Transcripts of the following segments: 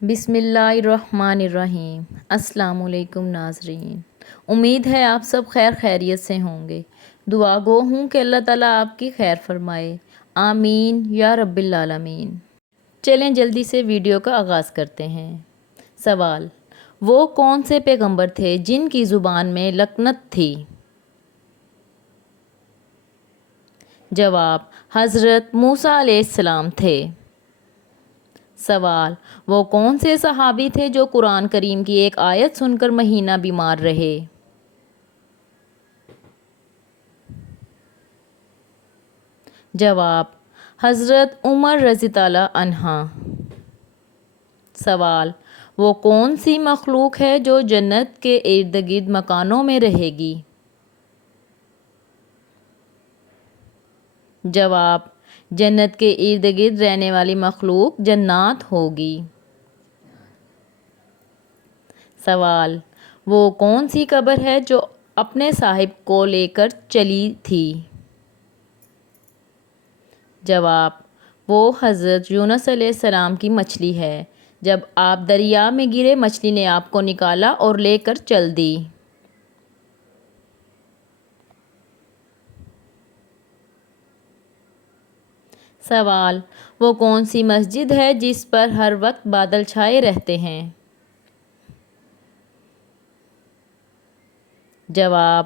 بسم اللہ الرحمن الرحیم۔ السلام علیکم ناظرین، امید ہے آپ سب خیر خیریت سے ہوں گے۔ دعا گو ہوں کہ اللہ تعالیٰ آپ کی خیر فرمائے، آمین یا رب العالمین۔ چلیں جلدی سے ویڈیو کا آغاز کرتے ہیں۔ سوال: وہ کون سے پیغمبر تھے جن کی زبان میں لکنت تھی؟ جواب: حضرت موسیٰ علیہ السلام تھے۔ سوال: وہ کون سے صحابی تھے جو قرآن کریم کی ایک آیت سن کر مہینہ بیمار رہے؟ جواب: حضرت عمر رضی اللہ عنہ۔ سوال: وہ کون سی مخلوق ہے جو جنت کے ارد گرد مکانوں میں رہے گی؟ جواب: جنت کے ارد گرد رہنے والی مخلوق جنات ہوگی۔ سوال: وہ کون سی قبر ہے جو اپنے صاحب کو لے کر چلی تھی؟ جواب: وہ حضرت یونس علیہ السلام کی مچھلی ہے، جب آپ دریا میں گرے مچھلی نے آپ کو نکالا اور لے کر چل دی۔ سوال: وہ کون سی مسجد ہے جس پر ہر وقت بادل چھائے رہتے ہیں؟ جواب: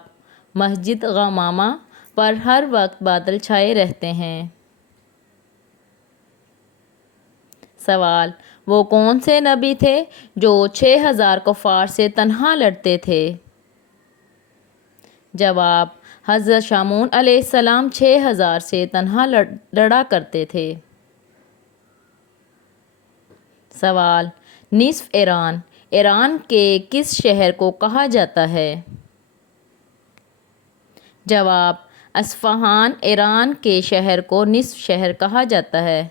مسجد غمامہ پر ہر وقت بادل چھائے رہتے ہیں۔ سوال: وہ کون سے نبی تھے جو 6000 کفار سے تنہا لڑتے تھے؟ جواب: حضرت شمعون علیہ السلام 6000 سے تنہا لڑا کرتے تھے۔ سوال: نصف ایران ایران کے کس شہر کو کہا جاتا ہے؟ جواب: اصفہان ایران کے شہر کو نصف شہر کہا جاتا ہے۔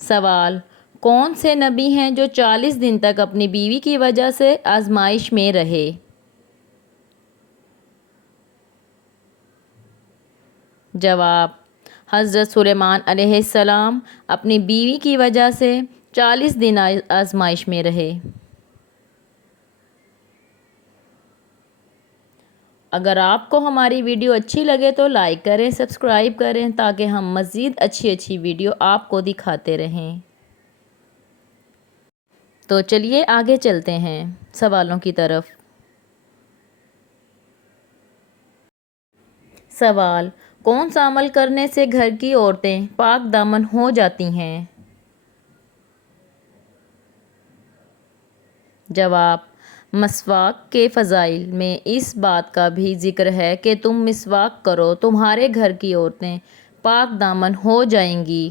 سوال: کون سے نبی ہیں جو 40 دن تک اپنی بیوی کی وجہ سے آزمائش میں رہے؟ جواب: حضرت سلیمان علیہ السلام اپنی بیوی کی وجہ سے 40 دن آزمائش میں رہے۔ اگر آپ کو ہماری ویڈیو اچھی لگے تو لائک کریں، سبسکرائب کریں تاکہ ہم مزید اچھی ویڈیو آپ کو دکھاتے رہیں۔ تو چلیے آگے چلتے ہیں سوالوں کی طرف۔ سوال: کون سا عمل کرنے سے گھر کی عورتیں پاک دامن ہو جاتی ہیں؟ جواب: مسواک کے فضائل میں اس بات کا بھی ذکر ہے کہ تم مسواک کرو، تمہارے گھر کی عورتیں پاک دامن ہو جائیں گی۔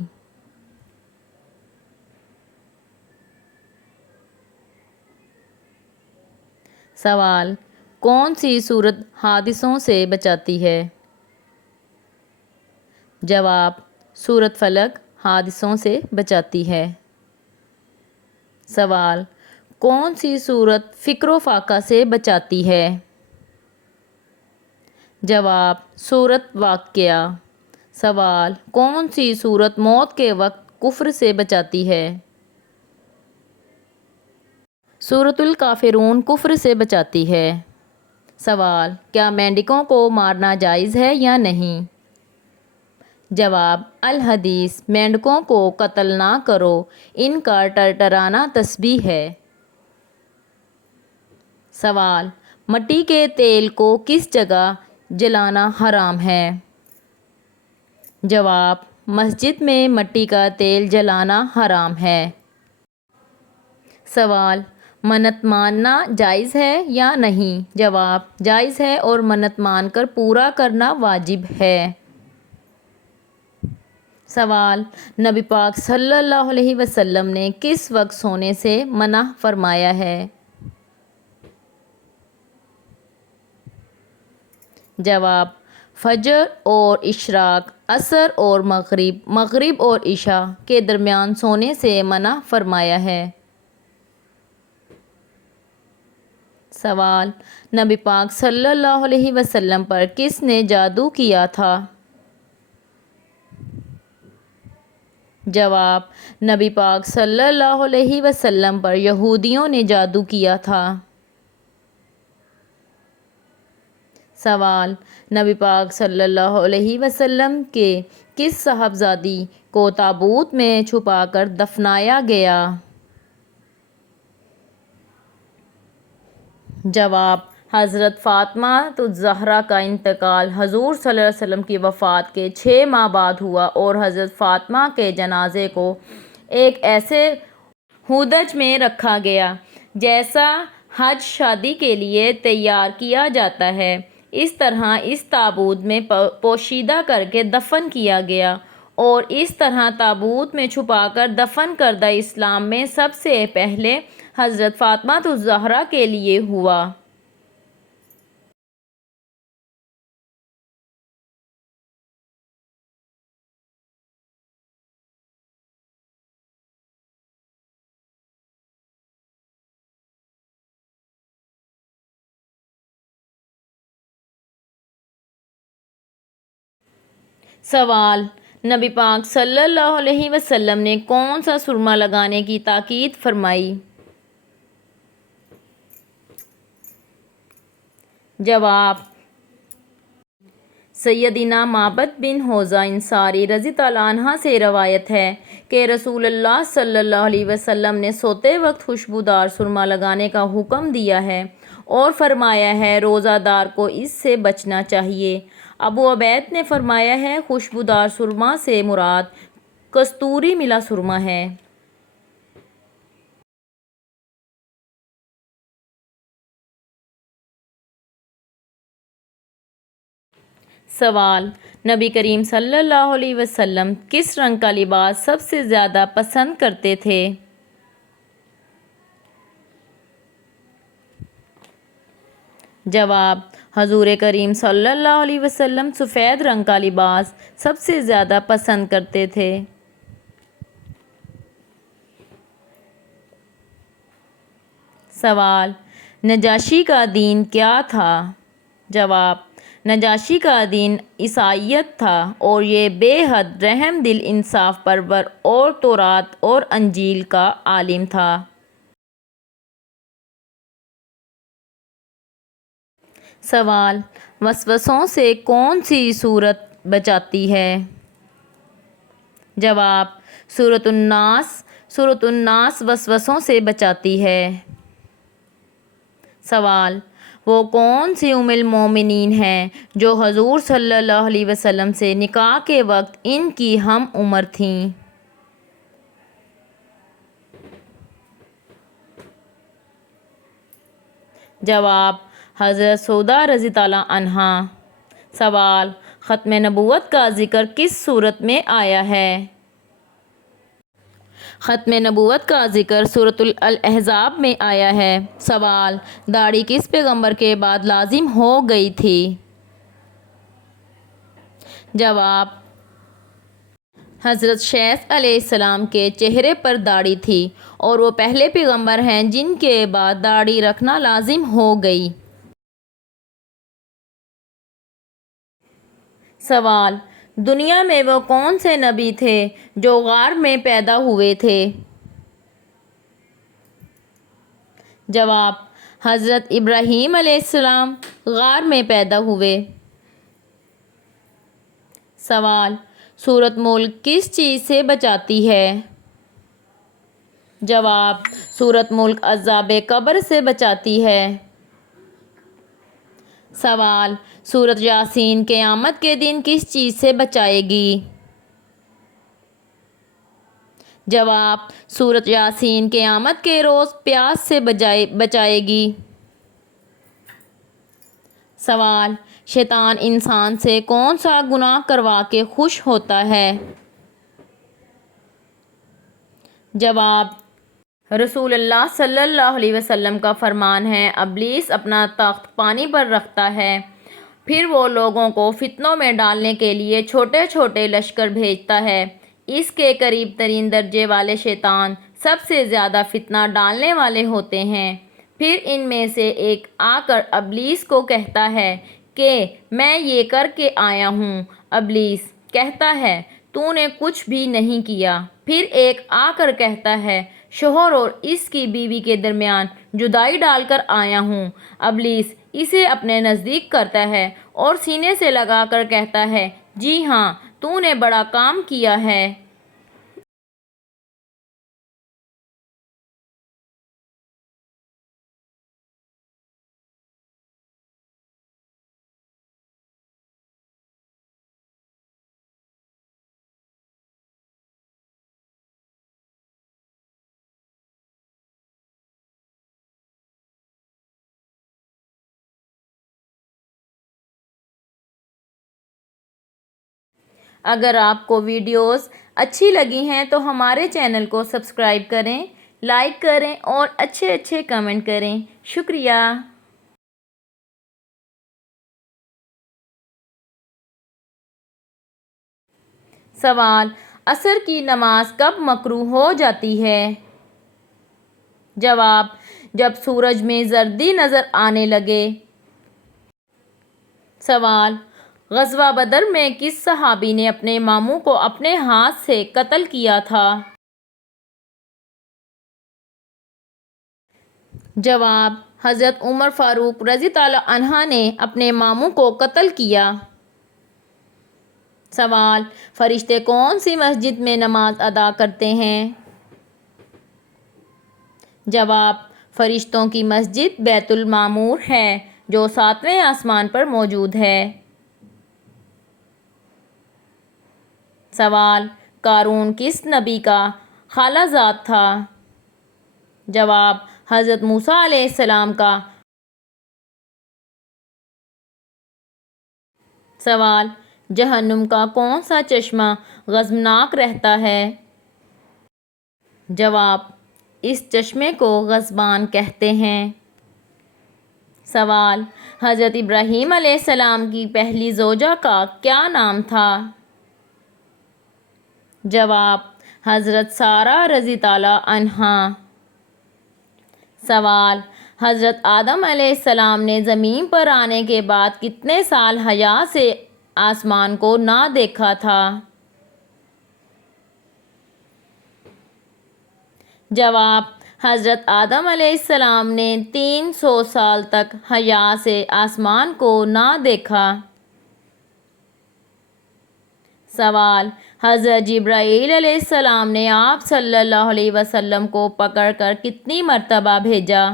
سوال: کون سی سورت حادثوں سے بچاتی ہے؟ جواب: سورت فلق حادثوں سے بچاتی ہے۔ سوال: کون سی سورت فقر و فاقہ سے بچاتی ہے؟ جواب: سورت واقعہ۔ سوال: کون سی سورت موت کے وقت کفر سے بچاتی ہے؟ سورۃ الکافرون کفر سے بچاتی ہے۔ سوال: کیا مینڈکوں کو مارنا جائز ہے یا نہیں؟ جواب: الحدیث: مینڈکوں کو قتل نہ کرو، ان کا ٹرٹرانا تسبیح ہے۔ سوال: مٹی کے تیل کو کس جگہ جلانا حرام ہے؟ جواب: مسجد میں مٹی کا تیل جلانا حرام ہے۔ سوال: منت ماننا جائز ہے یا نہیں؟ جواب: جائز ہے اور منت مان کر پورا کرنا واجب ہے۔ سوال: نبی پاک صلی اللہ علیہ وسلم نے کس وقت سونے سے منع فرمایا ہے؟ جواب: فجر اور اشراق، عصر اور مغرب اور عشاء کے درمیان سونے سے منع فرمایا ہے۔ سوال: نبی پاک صلی اللہ علیہ وسلم پر کس نے جادو کیا تھا؟ جواب: نبی پاک صلی اللہ علیہ وسلم پر یہودیوں نے جادو کیا تھا۔ سوال: نبی پاک صلی اللہ علیہ وسلم کے کس صاحبزادی کو تابوت میں چھپا کر دفنایا گیا؟ جواب: حضرت فاطمہ الزہرا کا انتقال حضور صلی اللہ علیہ وسلم کی وفات کے 6 ماہ بعد ہوا اور حضرت فاطمہ کے جنازے کو ایک ایسے ہودج میں رکھا گیا جیسا حج شادی کے لیے تیار کیا جاتا ہے۔ اس طرح اس تابوت میں پوشیدہ کر کے دفن کیا گیا اور اس طرح تابوت میں چھپا کر دفن کردہ اسلام میں سب سے پہلے حضرت فاطمہ الزہرا کے لیے ہوا۔ سوال: نبی پاک صلی اللہ علیہ وسلم نے کون سا سرما لگانے کی تاکید فرمائی؟ جواب: سیدنا معبد بن حوزہ انصاری رضی اللہ عنہ سے روایت ہے کہ رسول اللہ صلی اللہ علیہ وسلم نے سوتے وقت خوشبودار سرما لگانے کا حکم دیا ہے اور فرمایا ہے روزہ دار کو اس سے بچنا چاہیے۔ ابو عبید نے فرمایا ہے خوشبودار سرما سے مراد کستوری ملا سرما ہے۔ سوال: نبی کریم صلی اللہ علیہ وسلم کس رنگ کا لباس سب سے زیادہ پسند کرتے تھے؟ جواب: حضور کریم صلی اللہ علیہ وسلم سفید رنگ کا لباس سب سے زیادہ پسند کرتے تھے۔ سوال: نجاشی کا دین کیا تھا؟ جواب: نجاشی کا دین عیسائیت تھا اور یہ بے حد رحم دل، انصاف پرور اور تورات اور انجیل کا عالم تھا۔ سوال: وسوسوں سے کون سی سورت بچاتی ہے؟ جواب: سورۃ الناس۔ سورۃ الناس وسوسوں سے بچاتی ہے۔ سوال: وہ کون سی ام المومنین ہیں جو حضور صلی اللہ علیہ وسلم سے نکاح کے وقت ان کی ہم عمر تھیں؟ جواب: حضرت سودا رضی اللہ عنہا۔ سوال: ختم نبوت کا ذکر کس سورت میں آیا ہے؟ ختم نبوت کا ذکر سورۃ الاحزاب میں آیا ہے۔ سوال: داڑھی کس پیغمبر کے بعد لازم ہو گئی تھی؟ جواب: حضرت شیث علیہ السلام کے چہرے پر داڑھی تھی اور وہ پہلے پیغمبر ہیں جن کے بعد داڑھی رکھنا لازم ہو گئی۔ سوال: دنیا میں وہ کون سے نبی تھے جو غار میں پیدا ہوئے تھے؟ جواب: حضرت ابراہیم علیہ السلام غار میں پیدا ہوئے۔ سوال: سورۃ ملک کس چیز سے بچاتی ہے؟ جواب: سورۃ ملک عذاب قبر سے بچاتی ہے۔ سوال: سورۃ یاسین قیامت کے دن کس چیز سے بچائے گی؟ جواب: سورۃ یاسین قیامت کے روز پیاس سے بچائے گی۔ سوال: شیطان انسان سے کون سا گناہ کروا کے خوش ہوتا ہے؟ جواب: رسول اللہ صلی اللہ علیہ وسلم کا فرمان ہے ابلیس اپنا تخت پانی پر رکھتا ہے، پھر وہ لوگوں کو فتنوں میں ڈالنے کے لیے چھوٹے چھوٹے لشکر بھیجتا ہے۔ اس کے قریب ترین درجے والے شیطان سب سے زیادہ فتنہ ڈالنے والے ہوتے ہیں۔ پھر ان میں سے ایک آ کر ابلیس کو کہتا ہے کہ میں یہ کر کے آیا ہوں۔ ابلیس کہتا ہے تو نے کچھ بھی نہیں کیا۔ پھر ایک آ کر کہتا ہے شوہر اور اس کی بیوی کے درمیان جدائی ڈال کر آیا ہوں۔ ابلیس اسے اپنے نزدیک کرتا ہے اور سینے سے لگا کر کہتا ہے جی ہاں تو نے بڑا کام کیا ہے۔ اگر آپ کو ویڈیوز اچھی لگی ہیں تو ہمارے چینل کو سبسکرائب کریں، لائک کریں اور اچھے کمنٹ کریں۔ شکریہ۔ سوال: عصر کی نماز کب مکروہ ہو جاتی ہے؟ جواب: جب سورج میں زردی نظر آنے لگے۔ سوال: غزوہ بدر میں کس صحابی نے اپنے ماموں کو اپنے ہاتھ سے قتل کیا تھا؟ جواب: حضرت عمر فاروق رضی اللہ عنہ نے اپنے ماموں کو قتل کیا۔ سوال: فرشتے کون سی مسجد میں نماز ادا کرتے ہیں؟ جواب: فرشتوں کی مسجد بیت المعمور ہے جو 7ویں آسمان پر موجود ہے۔ سوال: قارون کس نبی کا خالہ زاد تھا؟ جواب: حضرت موسیٰ علیہ السلام کا۔ سوال: جہنم کا کون سا چشمہ غضبناک رہتا ہے؟ جواب: اس چشمے کو غضبان کہتے ہیں۔ سوال: حضرت ابراہیم علیہ السلام کی پہلی زوجہ کا کیا نام تھا؟ جواب: حضرت سارہ رضی اللہ عنہا۔ سوال: حضرت آدم علیہ السلام نے زمین پر آنے کے بعد کتنے سال حیا سے آسمان کو نہ دیکھا تھا؟ جواب: حضرت آدم علیہ السلام نے 300 سال تک حیا سے آسمان کو نہ دیکھا۔ سوال: حضرت جبرائیل علیہ السلام نے آپ صلی اللہ علیہ وسلم کو پکڑ کر کتنی مرتبہ بھیجا؟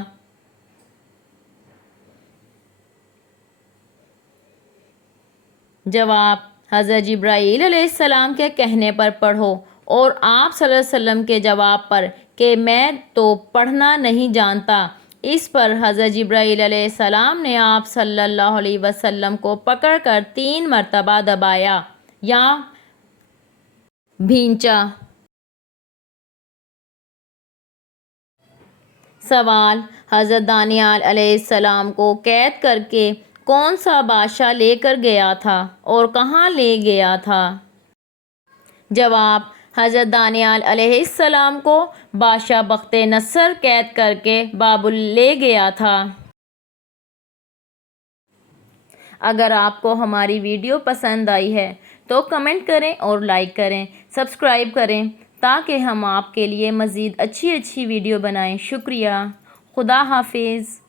جواب: حضرت جبرائیل علیہ السلام کے کہنے پر پڑھو اور آپ صلی اللہ علیہ وسلم کے جواب پر کہ میں تو پڑھنا نہیں جانتا، اس پر حضرت جبرائیل علیہ السلام نے آپ صلی اللہ علیہ وسلم کو پکڑ کر 3 مرتبہ دبایا یا بھینچا۔ سوال: حضرت دانیال علیہ السلام کو قید کر کے کون سا بادشاہ لے کر گیا تھا اور کہاں لے گیا تھا؟ جواب: حضرت دانیال علیہ السلام کو بادشاہ بخت نصر قید کر کے بابل لے گیا تھا۔ اگر آپ کو ہماری ویڈیو پسند آئی ہے تو کمنٹ کریں اور لائک کریں، سبسکرائب کریں تاکہ ہم آپ کے لیے مزید اچھی ویڈیو بنائیں۔ شکریہ۔ خدا حافظ۔